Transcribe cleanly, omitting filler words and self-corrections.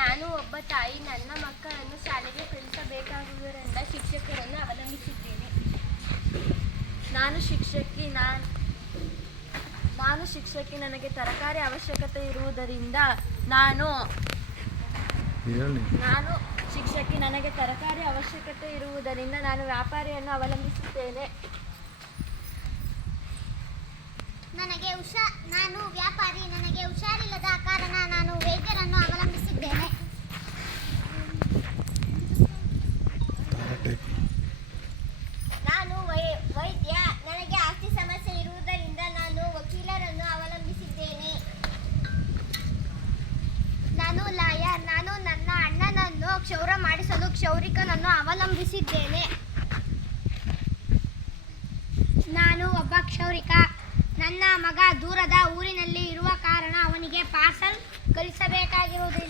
ನಾನು ಒಬ್ಬ ತಾಯಿ. ನನ್ನ ಮಕ್ಕಳನ್ನು ಶಾಲೆಗೆ ಕಳಿಸಬೇಕಾಗುವುದರಿಂದ ಶಿಕ್ಷಕರನ್ನು ಅವಲಂಬಿಸಿದ್ದೇನೆ. ನಾನು ಶಿಕ್ಷಕಿ. ನನಗೆ ತರಕಾರಿ ಅವಶ್ಯಕತೆ ಇರುವುದರಿಂದ ನಾನು ವ್ಯಾಪಾರಿಯನ್ನು ಅವಲಂಬಿಸುತ್ತೇನೆ. ನಾನು ವ್ಯಾಪಾರಿ. ನನಗೆ ಹುಷಾರಿಲ್ಲದ ಕಾರಣ ನಾನು ವೈದ್ಯರನ್ನು ಅವಲಂಬಿಸಿದ್ದೇನೆ. ನಾನು ವೈದ್ಯ. ನನಗೆ ಆಸ್ತಿ ಸಮಸ್ಯೆ ಇರುವುದರಿಂದ ನಾನು ವಕೀಲರನ್ನು ಅವಲಂಬಿಸಿದ್ದೇನೆ. ನಾನು ಲಾಯರ್. ನಾನು ನನ್ನ ಅಣ್ಣನನ್ನು ಕ್ಷೌರ ಮಾಡಿಸಲು ಕ್ಷೌರಿಕನನ್ನು ಅವಲಂಬಿಸಿದ್ದೇನೆ. ನಾನು ಒಬ್ಬ ಕ್ಷೌರಿಕ. ನನ್ನ ಮಗ ದೂರದ ಊರಿನಲ್ಲಿ ಇರುವ ಕಾರಣ ಅವನಿಗೆ ಪಾರ್ಸಲ್ ಕಳಿಸಬೇಕಾಗಿರುವುದಿಲ್ಲ.